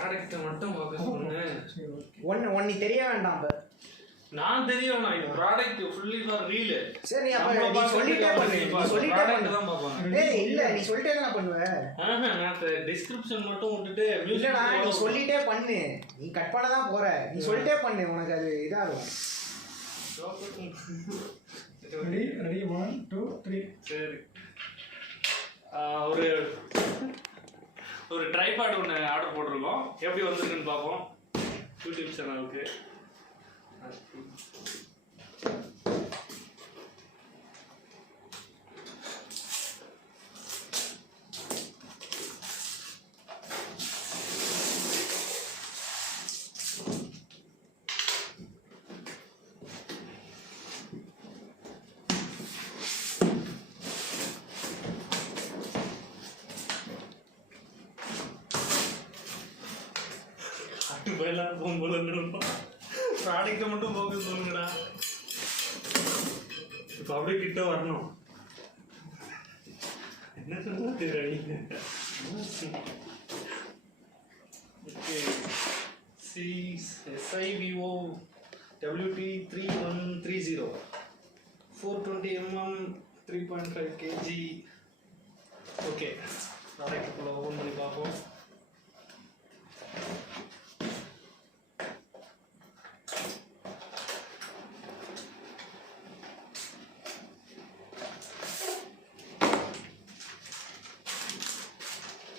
Product மட்டும் focus பண்ணு. ஒன்னு தெரிய வேண்டாம். நான் தெரியும் நான் ப்ராடக்ட் ஃபுல்லி ஃபார் ரீல். சரி நீ அப்ப நீ சொல்லிட்டே பண்ணு. நீ சொல்லிட்டே பண்ணு தான் பாப்பாங்க. டேய் இல்ல நீ சொல்லிட்டே தான் பண்ணுவ. நான் டிஸ்கிரிப்ஷன் மட்டும் விட்டுட்டு இல்லடா நீ சொல்லிட்டே பண்ணு. நீ கட் பண்ண தான் போற. நீ சொல்லிட்டே பண்ணு உனக்கு அது இதா இருக்கும். ரெடி 1 2 3 சரி. ஒரு ட்ரைபாட் ஒன்று ஆர்டர் போட்டிருக்கோம். எப்படி வந்திருக்குன்னு பார்ப்போம் யூடியூப் சேனலுக்கு. ப்ராடக்ட்டை மட்டும் ஃபோக்கஸ் பண்ணுங்கடா. இப்போ அப்படியே கிட்ட வரணும். என்ன சொல்ல தெரியல. Okay SIVO WT3130 420mm 3.5 kg. Okay ப்ராடக்ட்டுக்குள்ளே ஓப்பன் பண்ணி பார்ப்போம்.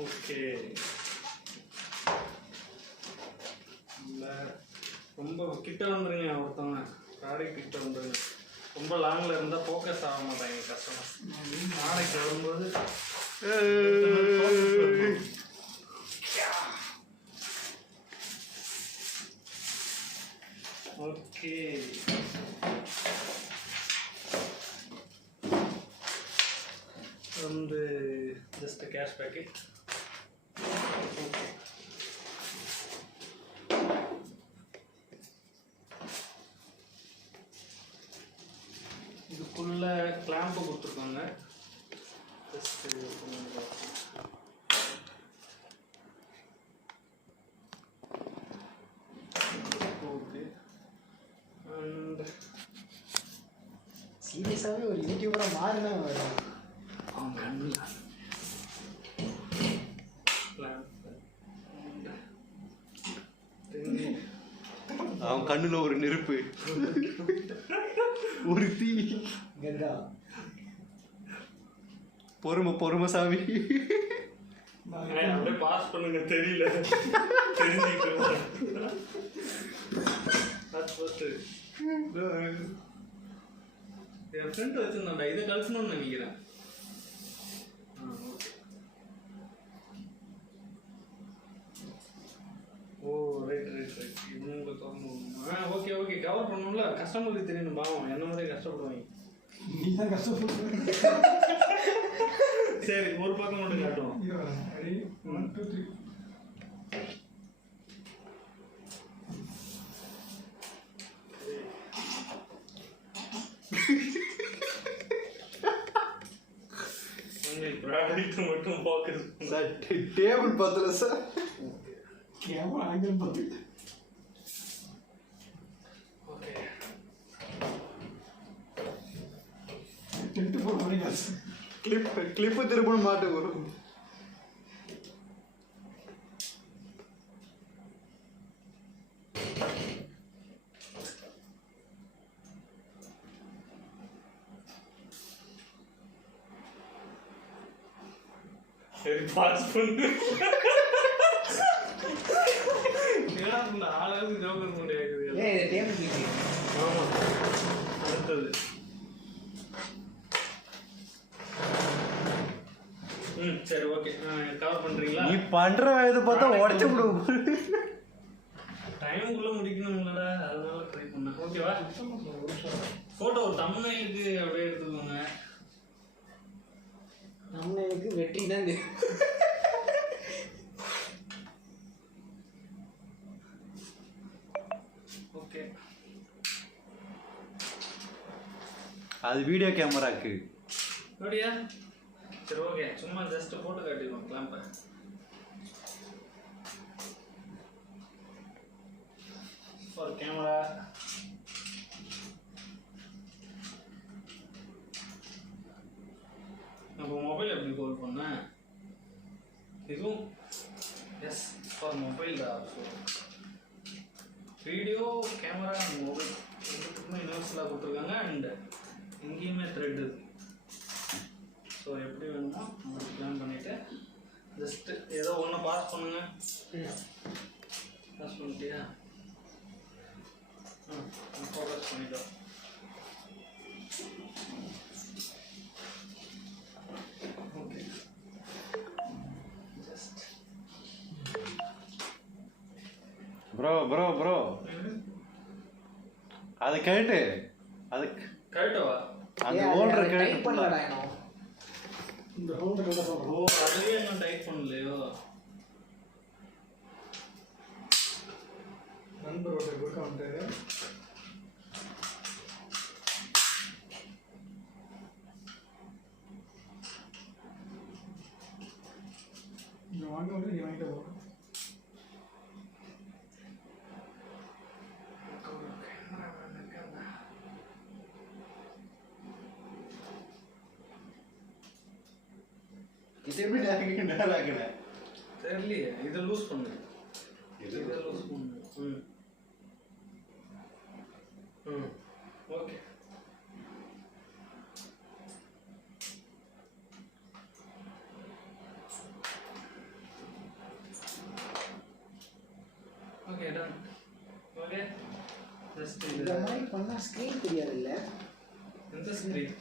ஓகே ரொம்ப கிட்ட வந்துருங்க. ஒருத்தவங்க ப்ராடக்ட் கிட்ட வந்துருங்க. ரொம்ப லாங்கில் இருந்தால் ஃபோக்கஸ் ஆக மாட்டாங்க கஸ்டமர். ப்ராடக்ட் வரும்போது ஓகே வந்து ஜஸ்ட் கேஷ் பேக்கெட். இதுக்குள்ள கிளாம்பு கொடுத்துருக்காங்க. ஓகே அண்ட் சீரியஸாகவே ஒரு யூடியூபராக மாறினா வரும். அவன் கண்ணுல ஒரு நெருப்பு, ஒரு தீ. பொறுமை சாமி. அப்படியே பாஸ் பண்ணுங்க. தெரியல தெரிஞ்சுக்கிட்டு என் ஃப்ரெண்ட் வச்சிருந்தாண்டா. இதை கழிச்சணும்னு நினைக்கிறேன். ஓ ரைட் இவங்க சொல்லணும். ஓகே கவர் பண்ணணும்ல. கஸ்டமருக்கு தெரியணும். பாவம் என்ன மாதிரியே கஷ்டப்படுவாங்க. நீ தான் கஷ்டப்படுற. சரி ஒரு பக்கம் மட்டும் காட்டுவோம். ரெடி 1 2 3 ப்ராடக்ட் மட்டும் ஃபோக்கஸ் சார். டேபிள் பத்தல சார். கேமரா ஆங்கிள் பத்து. ஓகே டென்ட் போர் பண்ணீங்க. கிளிப் திருப்பணும் மாட்டு வரும். சரி பாஸ் பண்ணு. ஏடா இந்த ஆளுக்கு ஜோக்கர் முடியாது. ஏய் இது டேபிள் பீஸ். ஆமா அடுத்தது. சரி ஓகே கவர் பண்றீங்களா? நீ பண்ற இது பார்த்தா உடைச்சு விடுவோம். டைமுக்குள்ள முடிக்கணும்லடா, அதனால ட்ரை பண்ணேன். ஓகேவா? போட்டோ ஒரு தம்ப்நெயிலுக்கு அப்படியே எடுத்துக்கோங்க. தம்ப்நெயிலுக்கு வெற்றி தான் தெரியும். ஓகே அது வீடியோ கேமராக்கு. அப்படியா? சரி ஓகே, சும்மா ஜஸ்ட் போட்டு காட்டிடுவோம் கிளாம்பை. கேமரா. நம்ம மொபைல் எப்படி கோல் பண்ண? இதுவும் எஸ் ஃபார் மொபைல் தான். So video, camera and mobile ரெண்டுத்துக்குமே யூனிவர்சலாக கொடுத்துருக்காங்க. அண்ட் எங்கேயுமே த்ரெட் இருக்கு. ஸோ எப்படி வேணுமோ நம்ம பிளான் பண்ணிவிட்டு ஜஸ்ட்டு ஏதோ ஒன்று பாஸ் பண்ணுங்க. பாஸ் பண்ணிட்டியா? ஃபோக்கஸ் பண்ணிட்டோம். ஓகே ஜஸ்ட் ப்ரோ அதை கேட்டு அதுக்கு கரெக்டவா? அந்த ஓல்டர் டைப் கேட்டு பண்ணலடா இன்னும். இந்த ஹோல்டர் கூட சொல்கிறோம். ஓ அதுவே இன்னும் டைப் பண்ணலையோ? நண்பரோட புக் வந்து இங்கே வாங்க வந்து நீ வாங்கிட்டு போகிறோம். இது எப்படி நேரம் ஆகுறேன் தெரியலையே. இதை லூஸ் பண்ணு. இதை லூஸ் பண்ணு. Okay okay done. Okay just இந்த மாதிரி பண்ணா ஸ்க்ரீன் தெரியாது இல்ல? இந்த ஸ்கிரீன்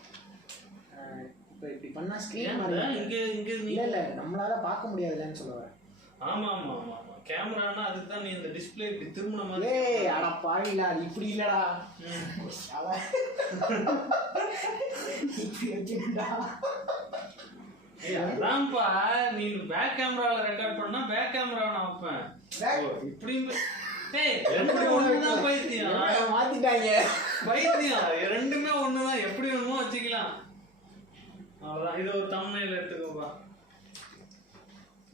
இப்போ இப்படி பண்ணா ஸ்க்ரீன் மாதிரி இங்க இங்க நீ இல்ல நம்மளால பார்க்க முடியாதுலன்னு சொல்லுவேன். ஆமா ஆமா ஆமா ஆமா. கேமரானா அதுக்கு தான் நீ இந்த டிஸ்ப்ளே இப்படி திரும்பின மாதிரி. ஏய் அட பாவிலா, அது இப்படி இல்லடா. அவ இப்படி வச்சிருந்தா. ஏய் அதான்ப்பா, நீ பேக் கேமரால ரெக்கார்ட் பண்ணா பேக் கேமராவை நான் வைப்பேன். ஓ இப்படி ஏய் ரெண்டுமே ஒண்ணுதான் பைத்தியம். மாத்திட்டாங்க பைத்தியம். ரெண்டுமே ஒண்ணுதான். எப்படி வேணுமோ வச்சுக்கலாம். அவ்வளவுதான். இது ஒரு தம்ப்நெயில் எடுத்துக்கோப்பா.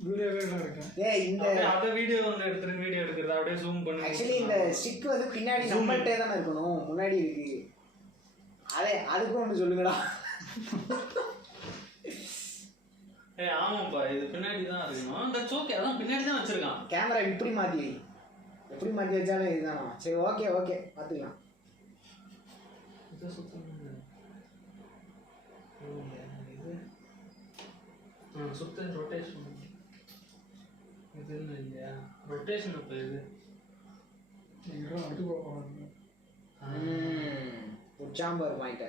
வீடியோவே எல்லாம் இருக்கேன். ஏய் இந்த அத வீடியோ வந்து எடுத்துட்டு வீடியோ எடுக்கிறத அப்படியே ஜூம் பண்ணி. ஆக்சுவலி இந்த ஸ்டிக் வந்து பின்னாடி நம்மள்ட்டே தானே இருக்கணும், முன்னாடி இருக்கு. அதுக்கும் ஒன்று சொல்லுங்கடா. ஏய் ஆமாப்பா, இது பின்னாடி தான் இருக்கணும். That's okay. அதான் பின்னாடி தான் வச்சிருக்கான். கேமரா இப்படி மாத்தி வை. எப்படி மாத்தி வச்சாலும் இதுதானா? சரி ஓகே ஓகே பார்த்துக்கலாம். இது சுத்தம் இது சுத்தம் ரொட்டேஷன் இது இல்லையா? ரொட்டேஷன் இப்போ இது நீங்கள் அடுத்து போவாங்க. உச்சாம்பர் பாயிண்ட.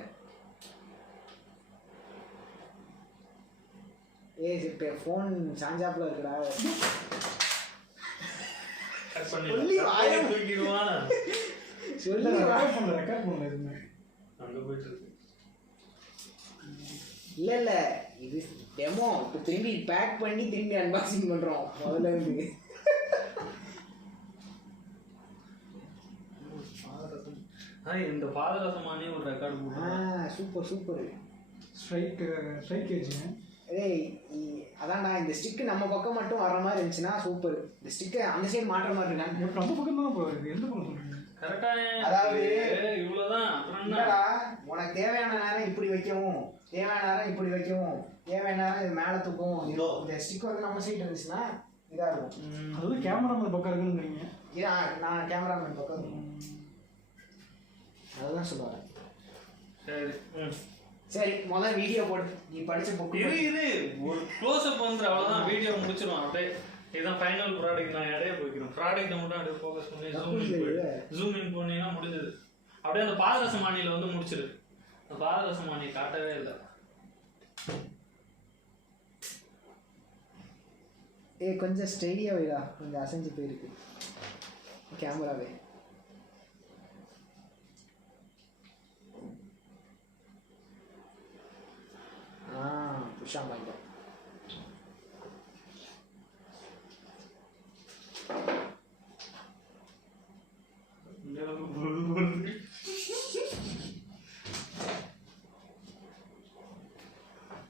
ஏய் இப்போ ஃபோன் சாஞ்சாப்ல இருக்குடா. கட் பண்ணி வாயை தூக்கிடுவான். சொல்லி ரெக்கார்ட் பண்ணல எதுவுமே. அங்கே போயிட்டு இருக்கு. இல்ல இது டெமோ. இப்போ திரும்பி பேக் பண்ணி திரும்பி அன்பாக்சிங் பண்றோம் முதல்ல இருந்து. இந்த பாதரசமானே ஒரு ரெக்கார்டு போடுறேன். Super super. ஸ்ட்ரைக் கேஜுங்க. ஏய் அதான்டா, இந்த ஸ்டிக்கு நம்ம பக்கம் மட்டும் வர மாதிரி இருந்துச்சுன்னா சூப்பர். இந்த ஸ்டிக்கை அந்த சைடு மாட்டுற மாதிரி இருக்காங்க. நம்ம பக்கம் தான் போகுது. எந்த பக்கம் சொல்றீங்க? கரெக்டா. அதாவது இவ்வளவுதான். என்னடா உனக்கு தேவையான நேரம் இப்படி வைக்கவும், தேவையான நேரம் இப்படி வைக்கவும், தேவையான நேரம் இது மேலே தூக்கவும். இந்த ஸ்டிக் வந்து நம்ம சைடு இருந்துச்சுன்னா இதா இருக்கும். அது கேமராமேன் பக்கம் இருக்குன்னு நான் கேமராமேன் பக்கம் அதுதான் சொல்லுவாங்க. சரி சரி முதல்ல வீடியோ போடு. நீ படிச்ச புக்கு இது ஒரு க்ளோஸ் அப் வந்து அவ்வளவுதான். வீடியோ முடிச்சிடும் அப்படியே. இதுதான் ஃபைனல் ப்ராடக்ட். நான் இடையே போய்க்கிறோம். ப்ராடக்ட்டை மட்டும் அப்படியே ஃபோக்கஸ் பண்ணி ஜூம் இன் பண்ணினா முடிஞ்சது. அப்படியே அந்த பாதரசமானியில் வந்து முடிச்சிரு. அந்த பாதரசமானி காட்டவே இல்லை. கொஞ்சம் ஸ்டெடியாக வைடா, கொஞ்சம் அசைஞ்சு போயிருக்கு கேமராவே. புஷா பாயிண்ட்.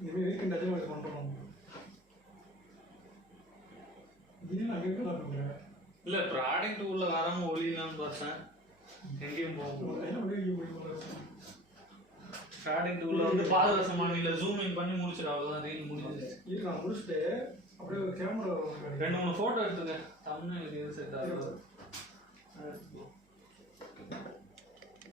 இதுவே வீக்கெண்ட் அதே மாதிரி பண்ணுறோம். இது நான் வீக்கெண்டாக பண்ணுறேன். இல்லை ப்ராடக்ட் உள்ள வராமல் ஒளியலான்னு பார்த்தேன். எங்கேயும் போகும் என்ன முடிவு முடியும் ப்ராடக்ட் உள்ள வந்து பாதரசமானில ஜூம் இன் பண்ணி முடிச்சிடு அவ்வளவுதான் ரீல் முடிஞ்சிருச்சு இது நான் முடிச்சுட்டு அப்படியே ஒரு கேமரா 2-3 போட்டோ எடுத்துக்க தமிழ் இது செட் ஆகுது